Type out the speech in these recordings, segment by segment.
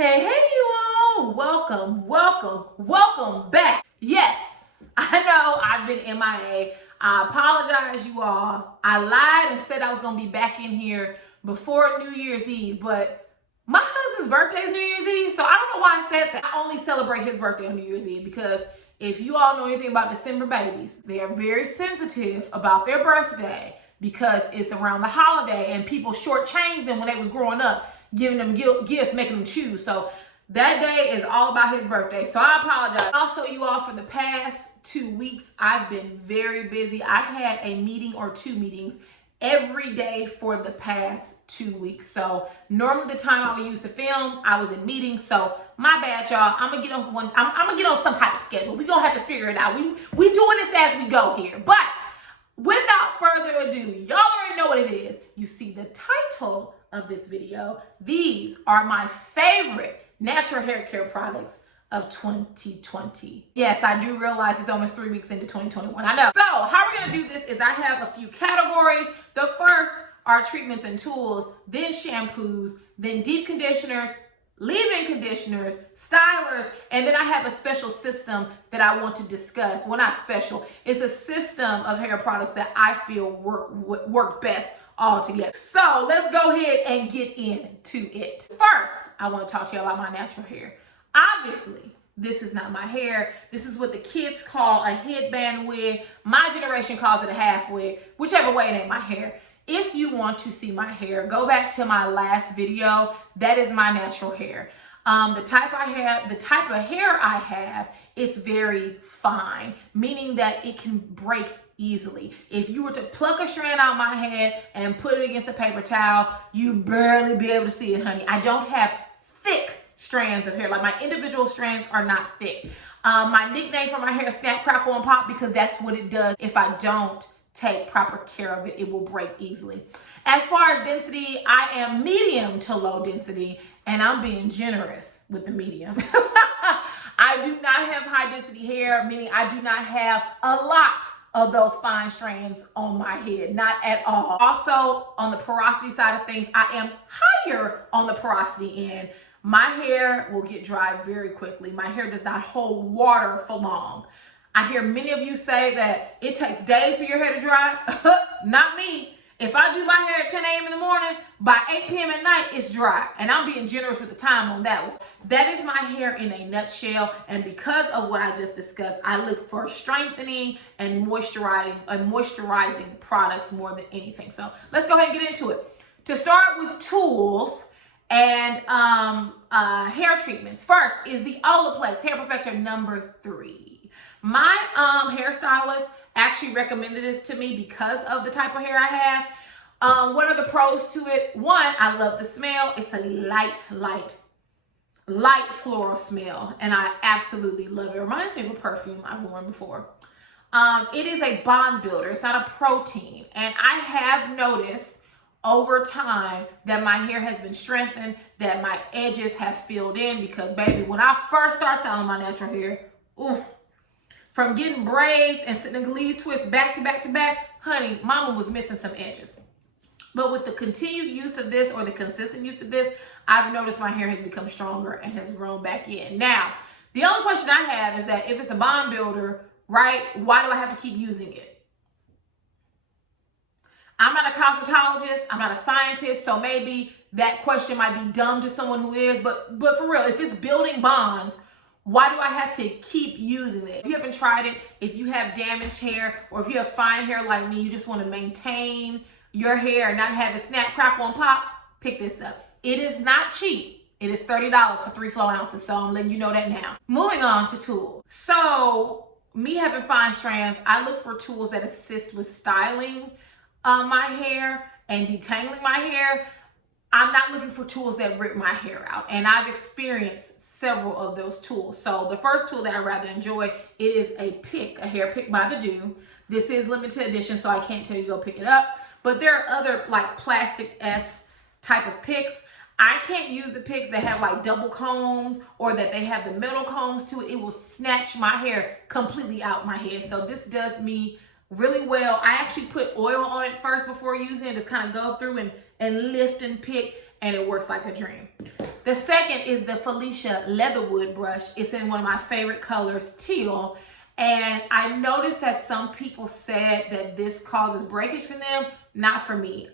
Hey, you all. Welcome back. Yes, I know I've been MIA. I apologize, you all. I lied and said I was going to be back in here before New Year's Eve, but my husband's birthday is New Year's Eve, so I don't know why I said that. I only celebrate his birthday on New Year's Eve because if you all know anything about December babies, they are very sensitive about their birthday because it's around the holiday and people shortchanged them when they was growing up, giving them gifts, making them choose. So that day is all about his birthday. So I apologize. Also, you all, for the past 2 weeks, I've been very busy. I've had a meeting or 2 meetings every day for the past 2 weeks. So normally the time I would use to film, I was in meetings. So my bad, y'all. I'm gonna get on I'm gonna get on some type of schedule. We're gonna have to figure it out. We doing this as we go here. But without further ado, y'all already know what it is. You see the title of this video. These are my favorite natural hair care products of 2020. Yes, I do realize it's almost 3 weeks into 2021. I know. So how we're gonna do this is I have a few categories. The first are treatments and tools, then shampoos, then deep conditioners, leave-in conditioners, stylers, and then I have a special system that I want to discuss. Well, not special. It's a system of hair products that I feel work best all together. So let's go ahead and get into it. First, I want to talk to you about my natural hair. Obviously, this is not my hair. This is what the kids call a headband wig. My generation calls it a half wig. Whichever way, it ain't my hair. If you want to see my hair, go back to my last video. That is my natural hair. The type of hair I have is very fine, meaning that it can break easily. If you were to pluck a strand out of my head and put it against a paper towel, you'd barely be able to see it, honey. I don't have thick strands of hair. Like, my individual strands are not thick. My nickname for my hair is Snap, Crackle, and Pop because that's what it does. If I don't take proper care of it, it will break easily. As far as density, I am medium to low density, and I'm being generous with the medium. I do not have high density hair, meaning I do not have a lot of those fine strands on my head, not at all. Also, on the porosity side of things, I am higher on the porosity end. My hair will get dry very quickly. My hair does not hold water for long. I hear many of you say that it takes days for your hair to dry. Not me. If I do my hair at 10 a.m. in the morning, by 8 p.m. at night, it's dry. And I'm being generous with the time on that one. That is my hair in a nutshell. And because of what I just discussed, I look for strengthening and moisturizing products more than anything. So let's go ahead and get into it. To start with tools and hair treatments. First is the Olaplex Hair Perfector number 3. My hairstylist actually recommended this to me because of the type of hair I have. What are the pros to it? One, I love the smell. It's a light floral smell, and I absolutely love it. It reminds me of a perfume I've worn before. It is a bond builder. It's not a protein, and I have noticed over time that my hair has been strengthened, that my edges have filled in, because baby, when I first started styling my natural hair, ooh, from getting braids and sitting in Glee's twists back to back to back, honey, mama was missing some edges. But with the continued use of this, or the consistent use of this, I've noticed my hair has become stronger and has grown back in. Now, the only question I have is that if it's a bond builder, right, why do I have to keep using it? I'm not a cosmetologist, I'm not a scientist, so maybe that question might be dumb to someone who is, but for real, if it's building bonds, why do I have to keep using it? If you haven't tried it, if you have damaged hair, or if you have fine hair like me, you just want to maintain your hair and not have it snap, crackle, and pop, pick this up. It is not cheap. It is $30 for 3 flow ounces, so I'm letting you know that now. Moving on to tools. So, me having fine strands, I look for tools that assist with styling my hair and detangling my hair. I'm not looking for tools that rip my hair out, and I've experienced several of those tools. So the first tool that I rather enjoy, it is a hair pick by the Do. This is limited edition, so I can't tell you go pick it up, but there are other like plastic S type of picks. I can't use the picks that have like double combs or that they have the metal combs to it. It will snatch my hair completely out my head. So this does me really well. I actually put oil on it first before using it, just kind of go through and lift and pick. and it works like a dream. The second is the Felicia Leatherwood brush. It's in one of my favorite colors, teal. And I noticed that some people said that this causes breakage for them. Not for me.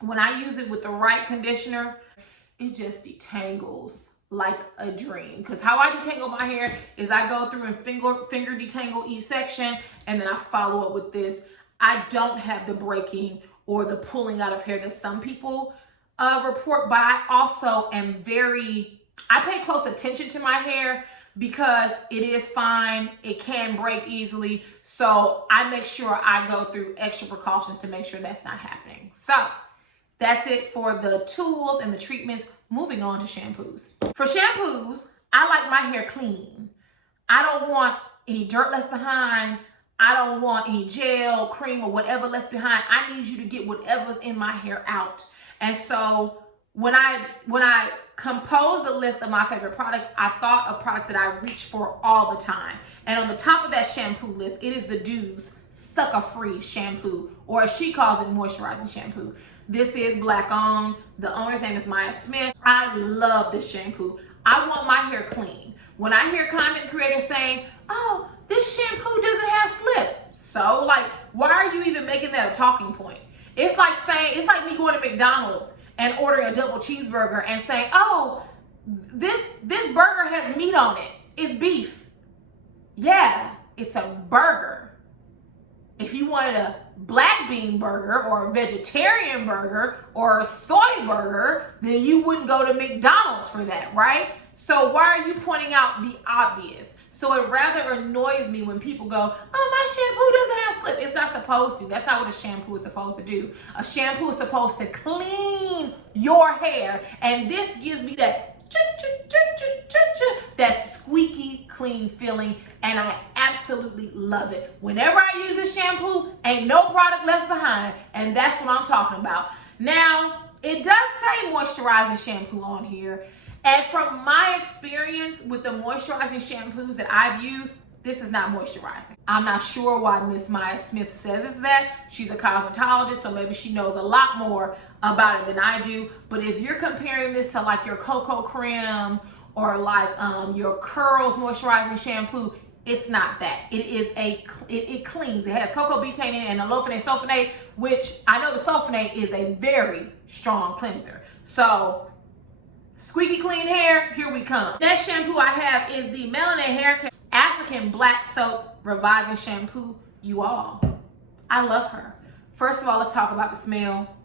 When I use it with the right conditioner, it just detangles like a dream. Because how I detangle my hair is I go through and finger detangle each section, and then I follow up with this. I don't have the breaking or the pulling out of hair that some people report, but I also am I pay close attention to my hair because it is fine. It can break easily. So I make sure I go through extra precautions to make sure that's not happening. So that's it for the tools and the treatments. Moving on to shampoos. For shampoos, I like my hair clean. I don't want any dirt left behind. I don't want any gel, cream, or whatever left behind. I need you to get whatever's in my hair out. And so when I composed the list of my favorite products, I thought of products that I reach for all the time. And on the top of that shampoo list, it is the Do's Sucker-Free Shampoo, or as she calls it, moisturizing shampoo. This is Black owned. The owner's name is Maya Smith. I love this shampoo. I want my hair clean. When I hear content creators saying, oh, this shampoo doesn't have slip. So like, why are you even making that a talking point? It's like me going to McDonald's and ordering a double cheeseburger and saying, oh, this burger has meat on it. It's beef. Yeah, it's a burger. If you wanted a black bean burger or a vegetarian burger or a soy burger, then you wouldn't go to McDonald's for that, right? So why are you pointing out the obvious? So it rather annoys me when people go, oh, my shampoo doesn't have slip. It's not supposed to. That's not what a shampoo is supposed to do. A shampoo is supposed to clean your hair. And this gives me that that squeaky clean feeling, and I absolutely love it. Whenever I use this shampoo, ain't no product left behind, and that's what I'm talking about. Now, it does say moisturizing shampoo on here, and from my experience with the moisturizing shampoos that I've used, this is not moisturizing. I'm not sure why Miss Maya Smith says it's that. She's a cosmetologist, so maybe she knows a lot more about it than I do. But if you're comparing this to like your cocoa creme or like your curls moisturizing shampoo, it's not that. It cleans. It has cocoa betaine in it and allophane sulfonate, which I know the sulfonate is a very strong cleanser. So squeaky clean hair, here we come. Next shampoo I have is the Melanin Hair Care African Black Soap Reviving Shampoo. You all, I love her. First of all, let's talk about the smell.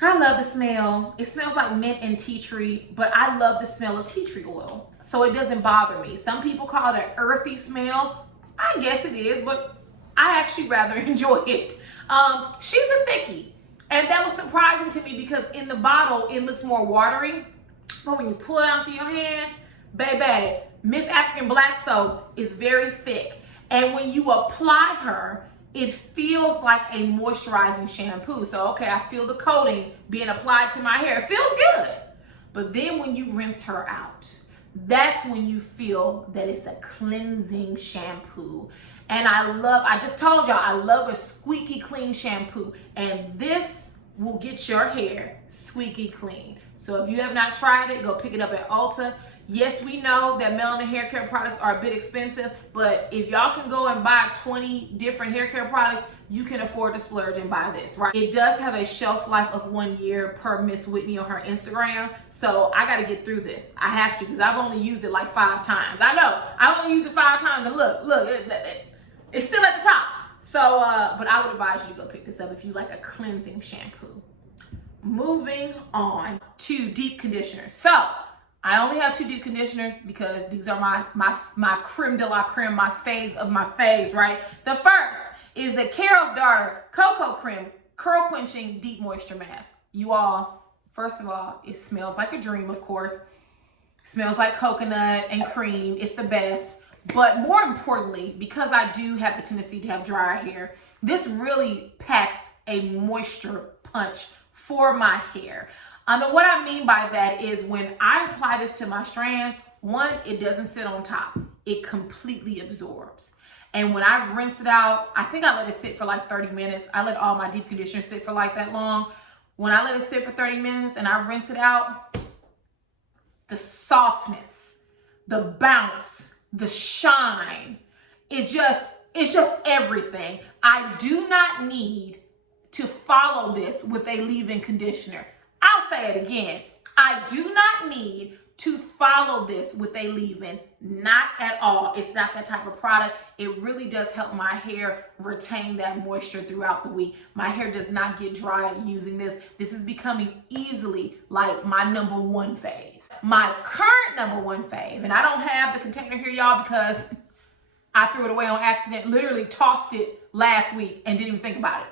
I love the smell. It smells like mint and tea tree, but I love the smell of tea tree oil, so it doesn't bother me. Some people call it an earthy smell. I guess it is, but I actually rather enjoy it. She's a thickie, and that was surprising to me because in the bottle, it looks more watery, but when you pull it onto your hand, baby, Miss African Black Soap is very thick. And when you apply her, it feels like a moisturizing shampoo. So, okay, I feel the coating being applied to my hair. It feels good. But then when you rinse her out, that's when you feel that it's a cleansing shampoo. And I just told y'all, I love a squeaky clean shampoo. And this will get your hair squeaky clean. So if you have not tried it, go pick it up at Ulta. Yes, we know that Melanin hair care products are a bit expensive, but if y'all can go and buy 20 different hair care products, you can afford to splurge and buy this, right? It does have a shelf life of 1 year per Miss Whitney on her Instagram, so I gotta get through this. I have to, because I've only used it like 5 times. I know, I've only used it 5 times, and look, it's still at the top. So, but I would advise you to go pick this up if you like a cleansing shampoo. Moving on to deep conditioners. So, I only have 2 deep conditioners because these are my creme de la creme, my faves of my faves, right? The first is the Carol's Daughter Cocoa Creme Curl Quenching Deep Moisture Mask. You all, first of all, it smells like a dream, of course. It smells like coconut and cream. It's the best. But more importantly, because I do have the tendency to have dry hair, this really packs a moisture punch for my hair. And what I mean by that is when I apply this to my strands, 1, it doesn't sit on top. It completely absorbs. And when I rinse it out, I think I let it sit for like 30 minutes. I let all my deep conditioners sit for like that long. when I let it sit for 30 minutes and I rinse it out, the softness, the bounce, the shine, it's just everything. I do not need to follow this with a leave-in conditioner. I'll say it again. I do not need to follow this with a leave-in. Not at all. It's not that type of product. It really does help my hair retain that moisture throughout the week. My hair does not get dry using this. This is becoming easily like my #1 fave. My current #1 fave, and I don't have the container here, y'all, because I threw it away on accident, literally tossed it last week and didn't even think about it.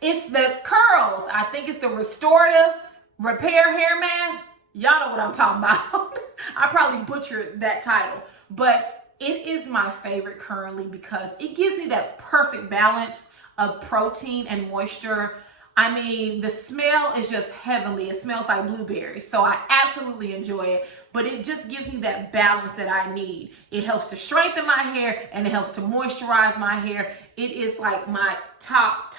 It's the Curls. I think it's the Restorative Repair Hair Mask. Y'all know what I'm talking about. I probably butchered that title, but it is my favorite currently because it gives me that perfect balance of protein and moisture. I mean, the smell is just heavenly. It smells like blueberries, so I absolutely enjoy it, but it just gives me that balance that I need. It helps to strengthen my hair and it helps to moisturize my hair. It is like my top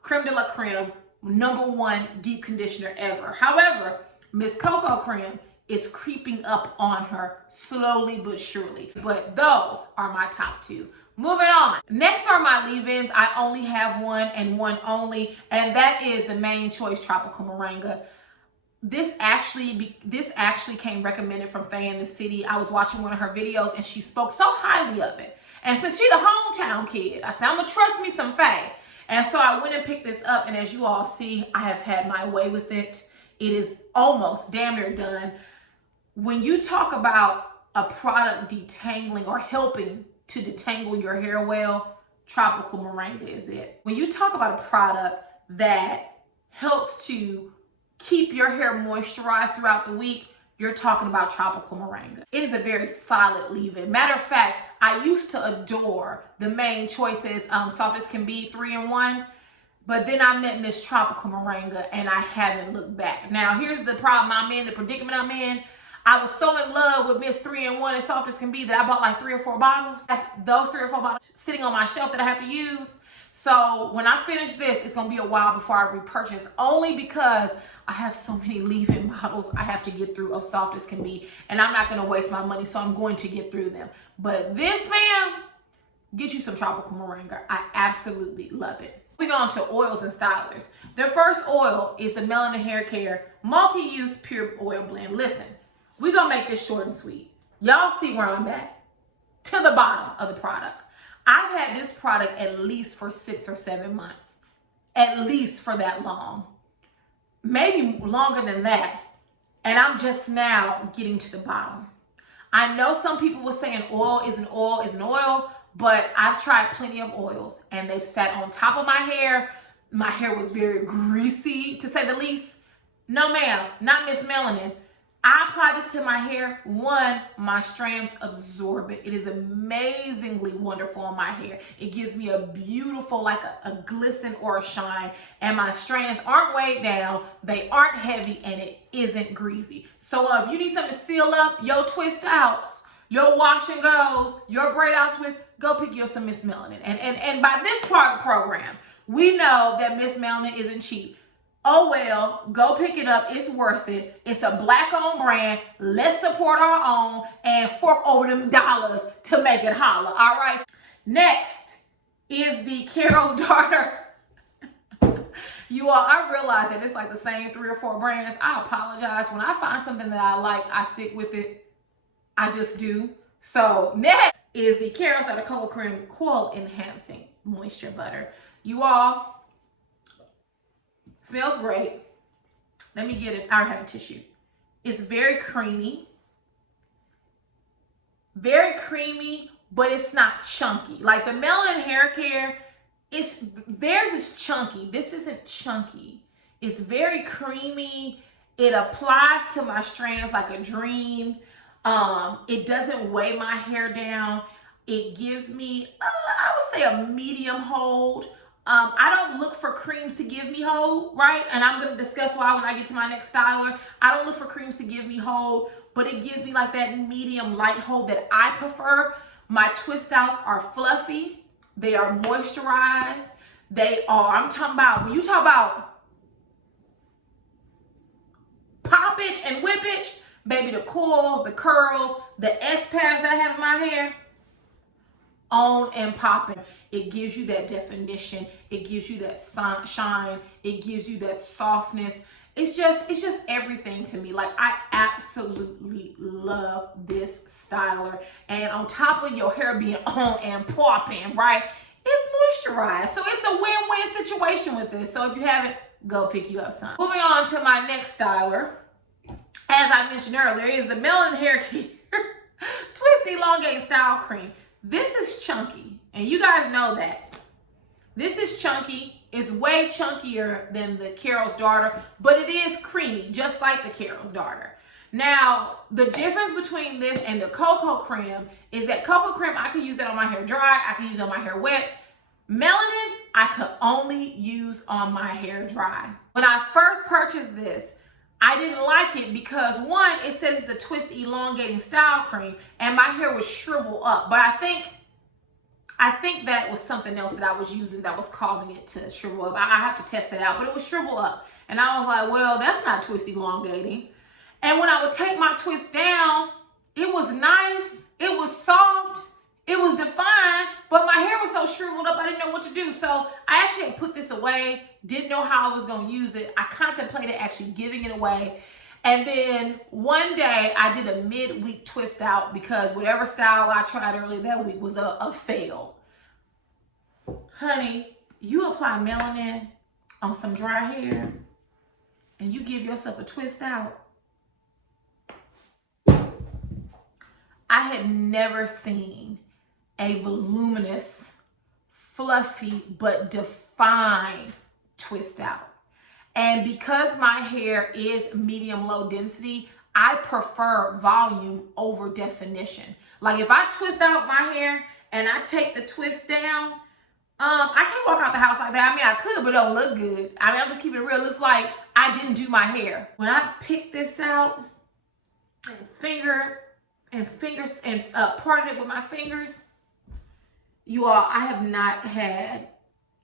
creme de la creme, #1 deep conditioner ever. However, Miss Cocoa Creme is creeping up on her slowly but surely. But those are my top 2. Moving on. Next are my leave-ins. I only have one and one only, and that is the Main Choice Tropical Moringa. This actually came recommended from Faye in the City. I was watching one of her videos and she spoke so highly of it. And since she's a hometown kid, I said, I'm gonna trust me some Faye. And so I went and picked this up, and as you all see, I have had my way with it. It is almost damn near done. When you talk about a product detangling or helping to detangle your hair well, Tropical Moringa is it. When you talk about a product that helps to keep your hair moisturized throughout the week, you're talking about Tropical Moringa. It is a very solid leave-in. Matter of fact, I used to adore the Main Choices Soft as Can Be 3-in-1, but then I met Miss Tropical Moringa and I haven't looked back. Now, here's the problem I'm in, the predicament I'm in. I was so in love with Miss 3-in-1 and Soft as Can Be that I bought like 3 or 4 bottles. Those 3 or 4 bottles sitting on my shelf that I have to use. So when I finish this, it's gonna be a while before I repurchase, only because I have so many leave-in bottles I have to get through of Soft as Can Be, and I'm not gonna waste my money, so I'm going to get through them. But this, ma'am, get you some Tropical Moringa. I absolutely love it. Moving on to oils and stylers. The first oil is the Melanin Hair Care Multi-Use Pure Oil Blend. Listen, we're gonna make this short and sweet. Y'all see where I'm at, to the bottom of the product. I've had this product at least for 6 or 7 months, at least for that long, maybe longer than that. And I'm just now getting to the bottom. I know some people were saying oil isn't oil, isn't oil, but I've tried plenty of oils and they've sat on top of my hair. My hair was very greasy, to say the least. No, ma'am, not Miss Melanin. I apply this to my hair. One, my strands absorb it. It is amazingly wonderful on my hair. It gives me a beautiful, like a glisten or a shine. And my strands aren't weighed down, they aren't heavy, and it isn't greasy. So if you need something to seal up your twist outs, your wash and goes, your braid outs with, go pick you up some Miss Melanin. And by this part of the program, we know that Miss Melanin isn't cheap. Oh well, go pick it up. It's worth it. It's a Black-owned brand. Let's support our own and fork over them dollars to make it holler. All right. Next is the Carol's Daughter. You all, I realize that it's like the same 3 or 4 brands. I apologize. When I find something that I like, I stick with it. I just do. So next is the Carol's Daughter Cocoa Cream Coil Enhancing Moisture Butter. You all, smells great. Let me get it. I have a tissue. It's very creamy, but it's not chunky. Like the Melanin Hair Care, theirs is chunky. This isn't chunky. It's very creamy. It applies to my strands like a dream. It doesn't weigh my hair down. It gives me, I would say, a medium hold. I don't look for creams to give me hold, right? And I'm going to discuss why when I get to my next styler. I don't look for creams to give me hold, but it gives me like that medium light hold that I prefer. My twist outs are fluffy. They are moisturized. They are, I'm talking about, when you talk about it and whip it, baby, the coils, the curls, the S-pairs that I have in my hair, on and popping. It gives you that definition. It gives you that shine. It gives you that softness. It's just everything to me. Like, I absolutely love this styler. And on top of your hair being on and popping, right, it's moisturized. So it's a win-win situation with this. So if you haven't, go pick you up some. Moving on to my next styler, as I mentioned earlier, is the Melanin Hair Care Twisty Elongating Style Cream. This is chunky, and you guys know that. This is chunky. It's way chunkier than the Carol's Daughter, but it is creamy, just like the Carol's Daughter. Now, the difference between this and the Cocoa Cream is that Cocoa Cream, I could use that on my hair dry. I could use it on my hair wet. Melanin, I could only use on my hair dry. When I first purchased this, I didn't like it because, one, it says it's a twist elongating style cream, and my hair was shrivel up. But I think that was something else that I was using that was causing it to shrivel up. I have to test it out, but it was shrivel up. And I was like, well, that's not twist elongating. And when I would take my twist down, it was nice, it was soft, it was defined, but my hair was so shriveled up, I didn't know what to do. So I actually had put this away, didn't know how I was gonna use it. I contemplated actually giving it away. And then one day I did a mid-week twist out because whatever style I tried earlier that week was a fail. Honey, you apply melanin on some dry hair and you give yourself a twist out. I had never seen a voluminous, fluffy, but defined twist out. And because my hair is medium low density, I prefer volume over definition. Like, if I twist out my hair and I take the twist down, I can't walk out the house like that. I mean, I could, but it don't look good. I mean, I'm just keeping it real. It looks like I didn't do my hair. When I pick this out and parted it with my fingers, you all, I have not had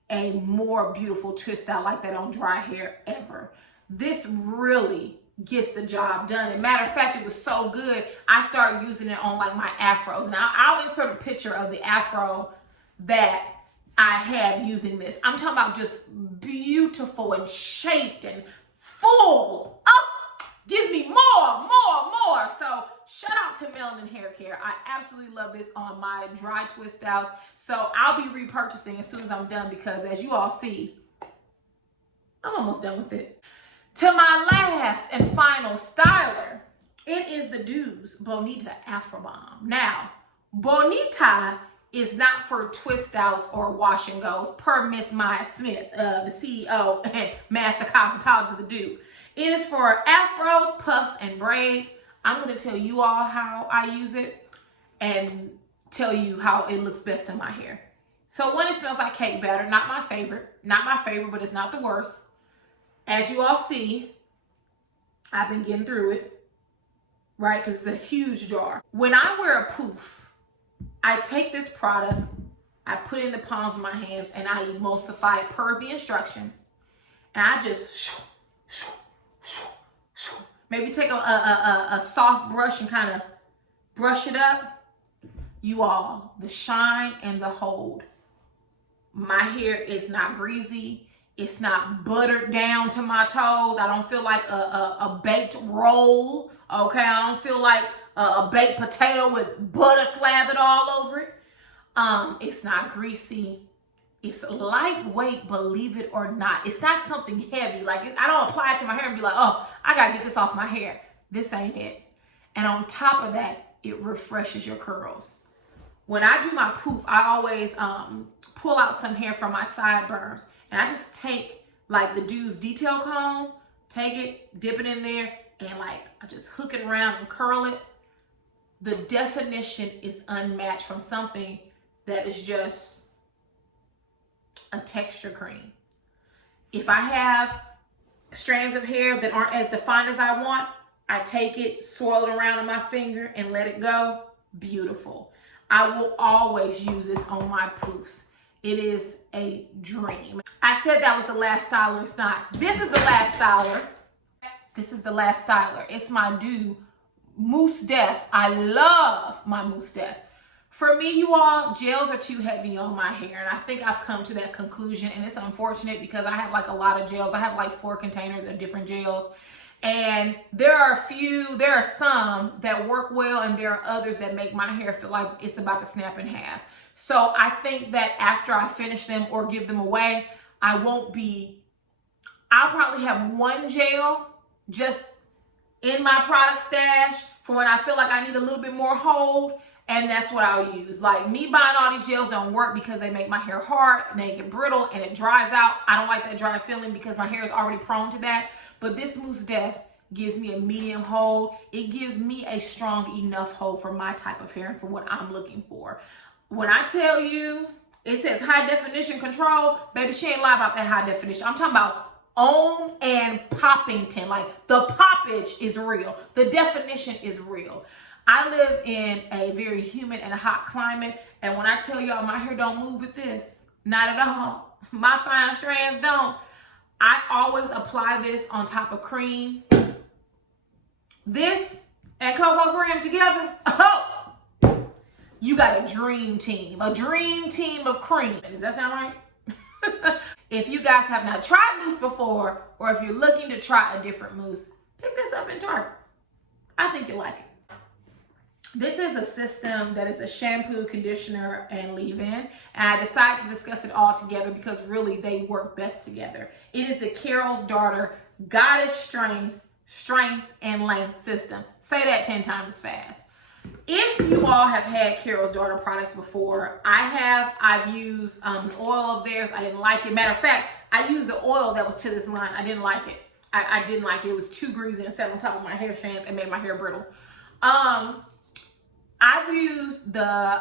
a more beautiful twist out like that on dry hair ever. This really gets the job done. And matter of fact, it was so good, I started using it on like my afros. And I'll insert a picture of the afro that I had using this. I'm talking about just beautiful and shaped and full. Oh, give me more. So shout out to Melanin Hair Care. I absolutely love this on my dry twist outs. So I'll be repurchasing as soon as I'm done because, as you all see, I'm almost done with it. To my last and final styler, it is the Do's Bonita Afro Bomb. Now, Bonita is not for twist outs or wash and goes, per Miss Maya Smith, the CEO and master cosmetologist of the Do. It is for afros, puffs, and braids. I'm going to tell you all how I use it and tell you how it looks best in my hair. So one, it smells like cake batter. Not my favorite, but it's not the worst. As you all see, I've been getting through it, right? Because it's a huge jar. When I wear a poof, I take this product, I put it in the palms of my hands, and I emulsify it per the instructions. And I just maybe take a soft brush and kind of brush it up. You all, the shine and the hold. My hair is not greasy. It's not buttered down to my toes. I don't feel like a baked roll, okay? I don't feel like a baked potato with butter slathered all over it. It's not greasy. It's lightweight, believe it or not. It's not something heavy. Like, I don't apply it to my hair and be like, oh, I gotta get this off my hair. This ain't it. And on top of that, it refreshes your curls. When I do my poof, I always pull out some hair from my sideburns. And I just take like the Do's detail comb, take it, dip it in there, and like I just hook it around and curl it. The definition is unmatched from something that is just a texture cream. If I have strands of hair that aren't as defined as I want, I take it, swirl it around in my finger, and let it go. Beautiful. I will always use this on my poofs. It is a dream. I said that was the last styler. It's not. This is the last styler. This is the last styler. It's my Mousse Def. I love my Mousse Def. For me, you all, gels are too heavy on my hair, and I think I've come to that conclusion, and it's unfortunate because I have like a lot of gels. I have like 4 containers of different gels, and there are some that work well, and there are others that make my hair feel like it's about to snap in half. So I think that after I finish them or give them away, I'll probably have 1 gel just in my product stash for when I feel like I need a little bit more hold. And that's what I'll use. Like, me buying all these gels don't work because they make my hair hard, and they get brittle, and it dries out. I don't like that dry feeling because my hair is already prone to that. But this Mousse Def gives me a medium hold. It gives me a strong enough hold for my type of hair and for what I'm looking for. When I tell you, it says high definition control, baby, she ain't lie about that high definition. I'm talking about on and Poppington. Like, the poppage is real. The definition is real. I live in a very humid and hot climate, and when I tell y'all my hair don't move with this, not at all. My fine strands don't. I always apply this on top of cream. This and cocoa cream together, oh, you got a dream team of cream. Does that sound right? If you guys have not tried mousse before, or if you're looking to try a different mousse, pick this up in Target. I think you'll like it. This is a system that is a shampoo, conditioner, and leave-in. And I decided to discuss it all together because really they work best together. It is the Carol's Daughter Goddess Strength and Length system. Say that 10 times as fast. If you all have had Carol's Daughter products before, I've used the oil of theirs. I didn't like it. Matter of fact, I used the oil that was to this line. I didn't like it. I didn't like it. It was too greasy and sat on top of my hair strands and made my hair brittle. I've used the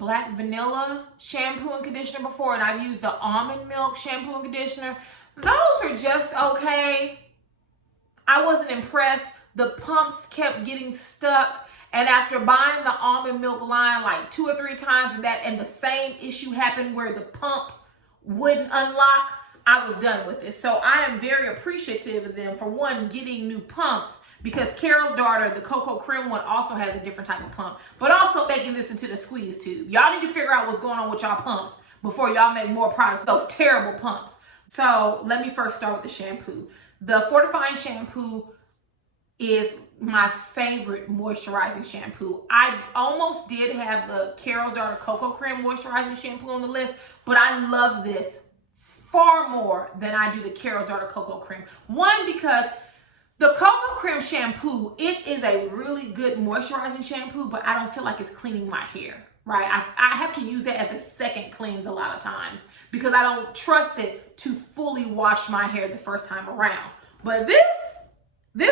black vanilla shampoo and conditioner before, and I've used the almond milk shampoo and conditioner. Those were just okay. I wasn't impressed. The pumps kept getting stuck, and after buying the almond milk line like 2 or 3 times, and the same issue happened where the pump wouldn't unlock, I was done with it. So I am very appreciative of them for, one, getting new pumps, because Carol's Daughter, the cocoa cream one, also has a different type of pump, but also making this into the squeeze tube. Y'all need to figure out what's going on with y'all pumps before y'all make more products, those terrible pumps. So let me first start with the shampoo. The Fortifying Shampoo is my favorite moisturizing shampoo. I almost did have the Carol's Daughter Cocoa Cream moisturizing shampoo on the list, but I love this far more than I do the Carol's Daughter Cocoa Cream. One, because the Cocoa Cream shampoo, it is a really good moisturizing shampoo, but I don't feel like it's cleaning my hair, right? I have to use it as a second cleanse a lot of times because I don't trust it to fully wash my hair the first time around. But this baby,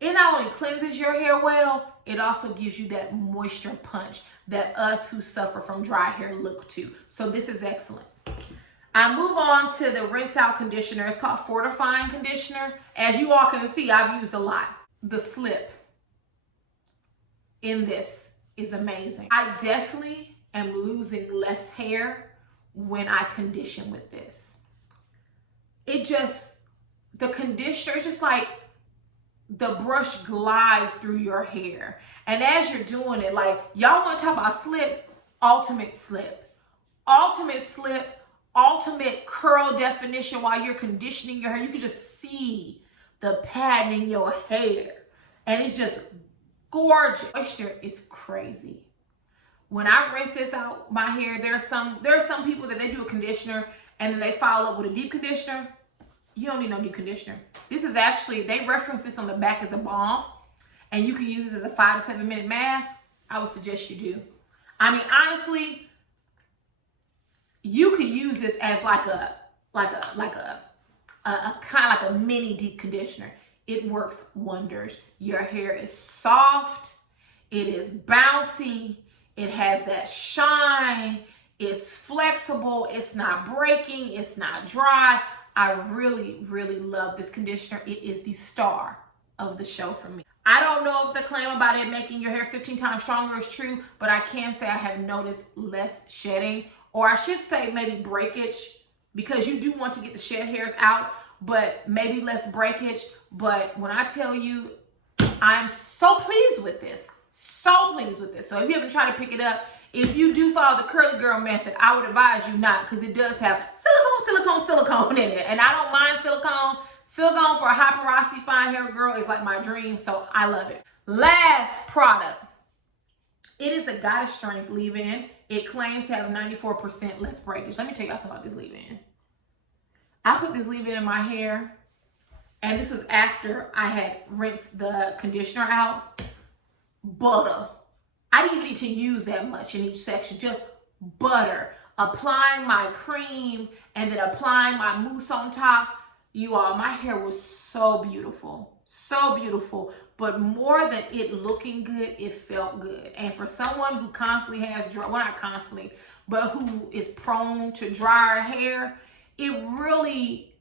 it not only cleanses your hair well, it also gives you that moisture punch that us who suffer from dry hair look to. So this is excellent. I move on to the rinse out conditioner. It's called Fortifying Conditioner. As you all can see, I've used a lot. The slip in this is amazing. I definitely am losing less hair when I condition with this. The conditioner, it's just like the brush glides through your hair. And as you're doing it, like, y'all want to talk about slip? Ultimate slip. Ultimate slip. Ultimate curl definition while you're conditioning your hair. You can just see the pattern in your hair, and it's just gorgeous. Moisture is crazy. When I rinse this out my hair, there are some people that they do a conditioner and then they follow up with a deep conditioner. You don't need no deep conditioner. This is actually, they reference this on the back as a balm, and you can use this as a 5 to 7 minute mask. I would suggest you do. I mean, honestly, you could use this as like a kind of like a mini deep conditioner. It works wonders. Your hair is soft. It is bouncy. It has that shine. It's flexible. It's not breaking. It's not dry. I really, really love this conditioner. It is the star of the show for me. I don't know if the claim about it making your hair 15 times stronger is true, but I can say I have noticed less shedding, or I should say maybe breakage, because you do want to get the shed hairs out. but maybe less breakage. But when I tell you, I'm so pleased with this. So pleased with this. So if you haven't tried to pick it up, if you do follow the curly girl method, I would advise you not, because it does have silicone in it. And I don't mind silicone. Silicone for a high porosity fine hair girl is like my dream, so I love it. Last product. It is the Goddess Strength leave-in. It claims to have 94% less breakage. Let me tell y'all something about this leave-in. I put this leave-in in my hair, and this was after I had rinsed the conditioner out. Butter. I didn't even need to use that much in each section, just butter. Applying my cream and then applying my mousse on top. You all, my hair was so beautiful. So beautiful. But more than it looking good, it felt good. And for someone who constantly has dry, well, not constantly, but who is prone to drier hair, it really,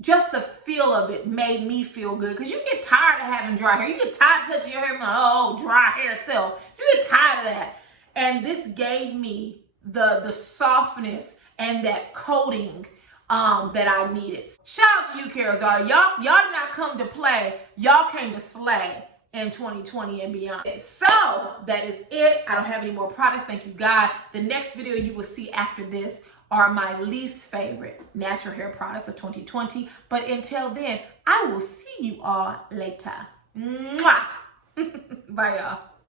just the feel of it made me feel good. Because you get tired of having dry hair. You get tired of touching your hair, like, oh, dry hair self. You get tired of that. And this gave me the softness and that coating that I needed. Shout out to you, Carol's daughter. Y'all did not come to play. Y'all came to slay in 2020 and beyond. So that is it. I don't have any more products. Thank you, God. The next video you will see after this are my least favorite natural hair products of 2020. But until then, I will see you all later. Mwah! Bye, y'all.